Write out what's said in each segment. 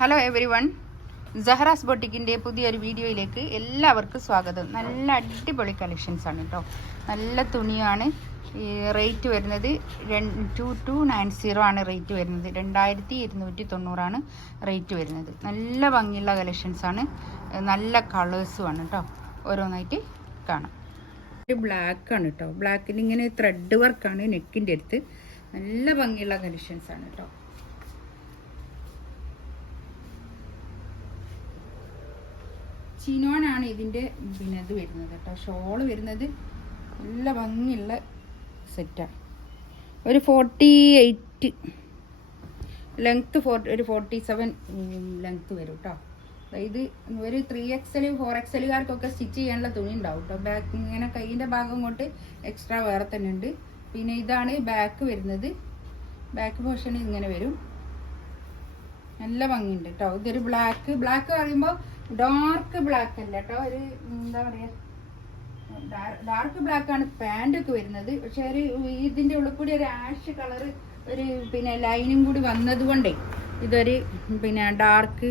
Hello every one, സഹറാസ് ബൊട്ടിക്കിൻ്റെ പുതിയൊരു വീഡിയോയിലേക്ക് എല്ലാവർക്കും സ്വാഗതം. നല്ല അടിപൊളി കളക്ഷൻസ് ആണ് കേട്ടോ. നല്ല തുണിയാണ്. ഈ റേറ്റ് വരുന്നത് 2290 ആണ് റേറ്റ് വരുന്നത്. 2290 റേറ്റ് വരുന്നത്. നല്ല ഭംഗിയുള്ള കളക്ഷൻസാണ്, നല്ല കളേഴ്സുമാണ് കേട്ടോ. ഓരോന്നായിട്ട് കാണാം. ഒരു ബ്ലാക്കാണ് കേട്ടോ. ബ്ലാക്കിൽ ഇങ്ങനെ ത്രെഡ് വർക്കാണ് നെക്കിൻ്റെ അടുത്ത്. നല്ല ഭംഗിയുള്ള കളക്ഷൻസാണ് കേട്ടോ. ചിനോനാണ് ഇതിൻ്റെ ഇത് വരുന്നത് കേട്ടോ. ഷോള് വരുന്നത് നല്ല ഭംഗിയുള്ള സെറ്റാണ്. ഒരു 48 ലെങ്ത്ത്, ഒരു 47 ലെങ്ത്ത് വരും കേട്ടോ. ഇത് ഒരു 3XL 4XLകാർക്കൊക്കെ സ്റ്റിച്ച് ചെയ്യാനുള്ള തുണി ഉണ്ടാവും കേട്ടോ. ബാക്ക് ഇങ്ങനെ കൈയിൻ്റെ ഭാഗം കൊണ്ട് എക്സ്ട്രാ വേറെ തന്നെ ഉണ്ട്. പിന്നെ ഇതാണ് ബാക്ക് വരുന്നത്. ബാക്ക് പോർഷൻ ഇങ്ങനെ വരും. നല്ല ഭംഗിയുണ്ട് കേട്ടോ. ഇതൊരു ബ്ലാക്ക് പറയുമ്പോൾ ഡാർക്ക് ബ്ലാക്ക് അല്ല കേട്ടോ. ഒരു എന്താ പറയുക, ഡാർക്ക് ബ്ലാക്കാണ് പാൻറ്റൊക്കെ വരുന്നത്. പക്ഷെ ഒരു ഇതിൻ്റെ ഉള്ളിൽ കൂടി ഒരു ആഷ് കളറ്, ഒരു പിന്നെ ലൈനും കൂടി വന്നത് കൊണ്ടേ ഇതൊരു പിന്നെ ഡാർക്ക്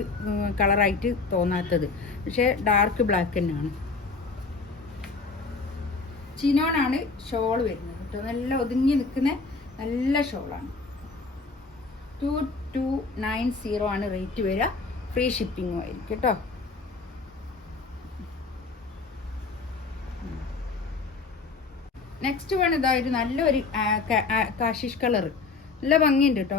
കളറായിട്ട് തോന്നാത്തത്. പക്ഷെ ഡാർക്ക് ബ്ലാക്ക് തന്നെയാണ്. ചിനോനാണ് ഷോൾ വരുന്നത് കേട്ടോ. നല്ല ഒതുങ്ങി നിൽക്കുന്ന നല്ല ഷോളാണ്. 2290 ആണ് റേറ്റ് വരിക. ഫ്രീ ഷിപ്പിങ്ങും ആയിരിക്കും കേട്ടോ. നെക്സ്റ്റ് വൺ ഇതായത് നല്ലൊരു കാഷിഷ് കളർ. നല്ല ഭംഗിയുണ്ട് കേട്ടോ.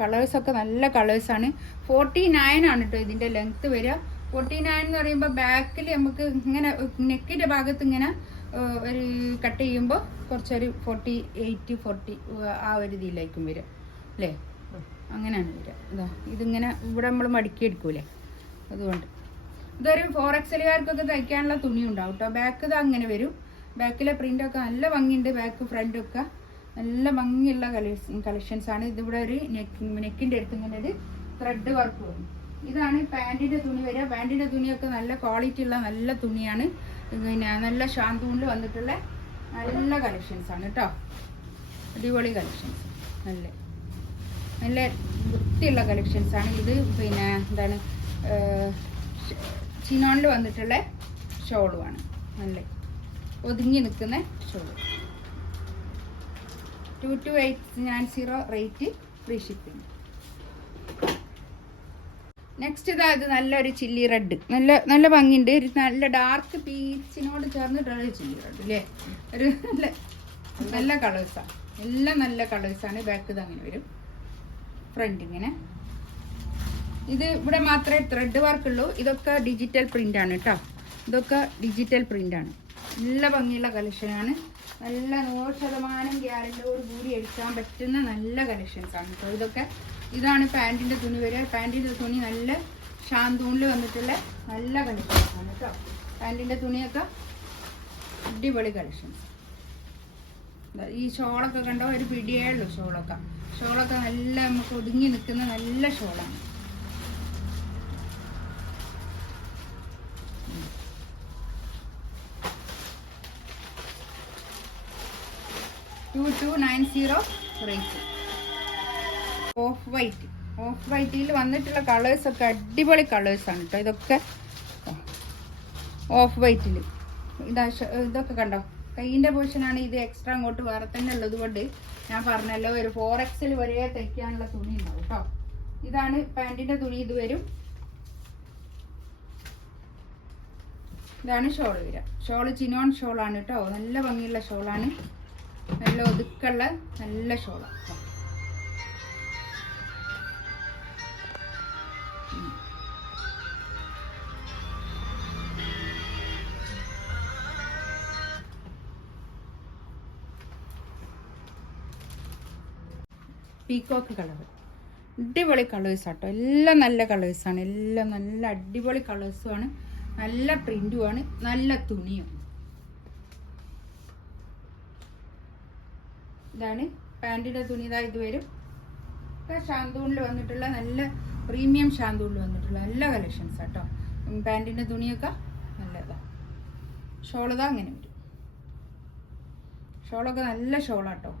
കളേഴ്സൊക്കെ നല്ല കളേഴ്സാണ്. 49 ആണ് കേട്ടോ ഇതിൻ്റെ ലെങ്ത്ത് വരിക. 49 എന്ന് പറയുമ്പോൾ ബാക്കിൽ നമുക്ക് ഇങ്ങനെ നെക്കിൻ്റെ ഭാഗത്ത് ഇങ്ങനെ ഒരു കട്ട് ചെയ്യുമ്പോൾ കുറച്ചൊരു 48 40 ആ ഒരു ഇതിലേക്കും വരിക അല്ലേ. അങ്ങനെയാണ് വരിക. ഇതാ ഇതിങ്ങനെ ഇവിടെ നമ്മൾ മടക്കി എടുക്കൂലേ, അതുകൊണ്ട് ഇതൊരു 4XLകാർക്കൊക്കെ തയ്ക്കാനുള്ള തുണി ഉണ്ടാവും കേട്ടോ. ബാക്ക് ഇത് അങ്ങനെ വരും. ബാക്കിലെ പ്രിൻ്റൊക്കെ നല്ല ഭംഗിയുണ്ട്. ബാക്ക് ഫ്രണ്ടൊക്കെ നല്ല ഭംഗിയുള്ള കളക്ഷൻസ് ആണ്. ഇതിവിടെ ഒരു നെക്കിൻ്റെ അടുത്ത് ഇങ്ങനെ ഒരു ത്രെഡ് വർക്ക് വരും. ഇതാണ് പാൻറ്റിൻ്റെ തുണി വരിക. പാൻറ്റിൻ്റെ തുണിയൊക്കെ നല്ല ക്വാളിറ്റി ഉള്ള നല്ല തുണിയാണ്. പിന്നെ നല്ല ഷാന്തൂണിൽ വന്നിട്ടുള്ള നല്ല കളക്ഷൻസ് ആണ് കേട്ടോ. അടിപൊളി കളക്ഷൻസ്, നല്ല നല്ല വൃത്തിയുള്ള കളക്ഷൻസ് ആണ് ഇത്. പിന്നെ എന്താണ്, ചിനോണിൽ വന്നിട്ടുള്ള ഷോളുമാണ്. നല്ല ഒതുങ്ങി നിൽക്കുന്ന shawl. 2290 rate, free shipping. Next ഇതായത് നല്ലൊരു ചില്ലി റെഡ്. നല്ല ഭംഗിയുണ്ട്. ഒരു നല്ല ഡാർക്ക് പീച്ചിനോട് ചേർന്നിട്ടുള്ള ചില്ലി റെഡ് അല്ലേ. ഒരു നല്ല കളേഴ്സാണ്. എല്ലാം നല്ല കളേഴ്സാണ്. ബാക്ക് ഇത് അങ്ങനെ വരും. ഫ്രണ്ട് ഇങ്ങനെ. ഇത് ഇവിടെ മാത്രമേ ത്രെഡ് വർക്ക് ഉള്ളൂ. ഇതൊക്കെ ഡിജിറ്റൽ പ്രിന്റ് ആണ് കേട്ടോ. ഇതൊക്കെ ഡിജിറ്റൽ പ്രിന്റ് ആണ്. നല്ല ഭംഗിയുള്ള കളക്ഷനാണ്. നല്ല 100% ഗ്യാരണ്ടിയോട് കൂടി എടുക്കാൻ പറ്റുന്ന നല്ല കളക്ഷൻസ് ആണ് കേട്ടോ. ഇതാണ് പാൻറ്റിൻ്റെ തുണി വരിക. പാൻറ്റിൻ്റെ തുണി നല്ല ഷാന്തൂണിൽ വന്നിട്ടുള്ള നല്ല കളക്ഷൻസ് ആണ് കേട്ടോ. പാൻറ്റിൻ്റെ തുണിയൊക്കെ അടിപൊളി കളക്ഷൻസ്. ഈ ഷോളൊക്കെ കണ്ടോ, ഒരു പിടിയേ ഉള്ളൂ ഷോളൊക്കെ നല്ല നമുക്ക് ഒതുങ്ങി നിൽക്കുന്ന നല്ല ഷോളാണ്. റേറ്റ്. ഓഫ് വൈറ്റിൽ വന്നിട്ടുള്ള കളേഴ്സൊക്കെ അടിപൊളി കളേഴ്സാണ് കേട്ടോ. ഇതൊക്കെ ഓഫ് വൈറ്റിൽ ഇതൊക്കെ കണ്ടോ. കൈയിൻ്റെ പോർഷനാണ് ഇത്. എക്സ്ട്രാ അങ്ങോട്ട് വേറെ തന്നെ ഉള്ളത് കൊണ്ട് ഞാൻ പറഞ്ഞല്ലോ ഒരു 4XL വരെ തയ്ക്കാനുള്ള തുണി ഉണ്ടാവും കേട്ടോ. ഇതാണ് പാൻറ്റിൻ്റെ തുണി. ഇത് വരും. ഇതാണ് ഷോൾ വരിക. ഷോള് ചിനോൺ ഷോളാണ് കേട്ടോ. നല്ല ഭംഗിയുള്ള ഷോളാണ്. നല്ല ഒതുക്കുള്ള നല്ല ഷോളാണ്. 'Peacock colour. അടിപൊളി കളേഴ്സ് ആട്ടോ. എല്ലാം നല്ല കളേഴ്സാണ്. എല്ലാം നല്ല അടിപൊളി കളേഴ്സുമാണ്. നല്ല പ്രിൻറ്റുമാണ്. നല്ല തുണിയും. ഇതാണ് പാൻറ്റിൻ്റെ തുണി. ഇതാ ഇത് വരും. ഷാന്തൂണിൽ വന്നിട്ടുള്ള നല്ല പ്രീമിയം ഷാന്തൂണിൽ വന്നിട്ടുള്ള നല്ല കളക്ഷൻസ് ആട്ടോ. പാൻറ്റിൻ്റെ തുണിയൊക്കെ നല്ലതാണ്. ഷോളിതാ അങ്ങനെ വരും. ഷോളൊക്കെ നല്ല ഷോളാട്ടോ.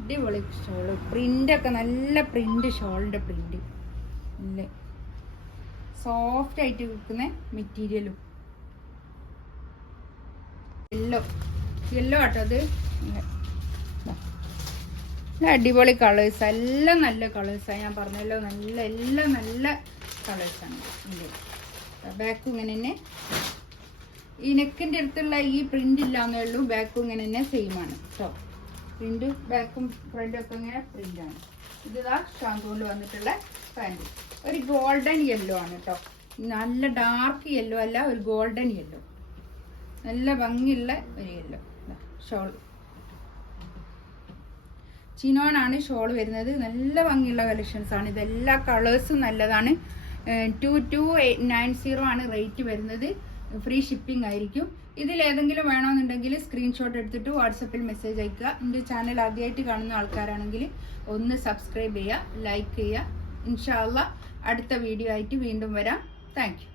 അടിപൊളി ഷോള്. പ്രിൻ്റൊക്കെ നല്ല പ്രിൻ്റ്, ഷോളിൻ്റെ പ്രിൻ്റ് ഇല്ല സോഫ്റ്റ് ആയിട്ട് കിട്ടുന്ന മെറ്റീരിയലും യെല്ലോ ആട്ടോ അത്. അടിപൊളി കളേഴ്സ്, എല്ലാം നല്ല കളേഴ്സാണ്. ഞാൻ പറഞ്ഞല്ലോ എല്ലാം നല്ല കളേഴ്സാണ്. ബാക്കും ഇങ്ങനെ തന്നെ, ഈ നെക്കിൻ്റെ അടുത്തുള്ള ഈ പ്രിന്റ് ഇല്ലാന്നേ ഉള്ളൂ. ബാക്കും ഇങ്ങനെ തന്നെ സെയിം ആണ് കേട്ടോ. പ്രിന്റ് ബാക്കും ഫ്രണ്ടും ഒക്കെ ഇങ്ങനെ പ്രിന്റാണ്. ഇതാ ഷാന്തൂണിൽ വന്നിട്ടുള്ള പാൻറ്. ഒരു ഗോൾഡൻ യെല്ലോ ആണ് കേട്ടോ. നല്ല ഡാർക്ക് യെല്ലോ അല്ല, ഒരു ഗോൾഡൻ യെല്ലോ. നല്ല ഭംഗിയുള്ള ഒരു യെല്ലോ. ഷോൾ ചിനോനാണ് ഷോൾ വരുന്നത്. നല്ല ഭംഗിയുള്ള കളക്ഷൻസ് ആണ്. ഇതെല്ലാ കളേഴ്സും നല്ലതാണ്. 2290 ആണ് റേറ്റ് വരുന്നത്. ഫ്രീ ഷിപ്പിംഗ് ആയിരിക്കും. ഇതിലേതെങ്കിലും വേണമെന്നുണ്ടെങ്കിൽ സ്ക്രീൻഷോട്ട് എടുത്തിട്ട് വാട്സപ്പിൽ മെസ്സേജ് അയക്കുക. എൻ്റെ ചാനൽ ആദ്യമായിട്ട് കാണുന്ന ആൾക്കാരാണെങ്കിൽ ഒന്ന് സബ്സ്ക്രൈബ് ചെയ്യുക, ലൈക്ക് ചെയ്യുക. ഇൻഷാ അള്ളാ അടുത്ത വീഡിയോ ആയിട്ട് വീണ്ടും വരാം. Thank you.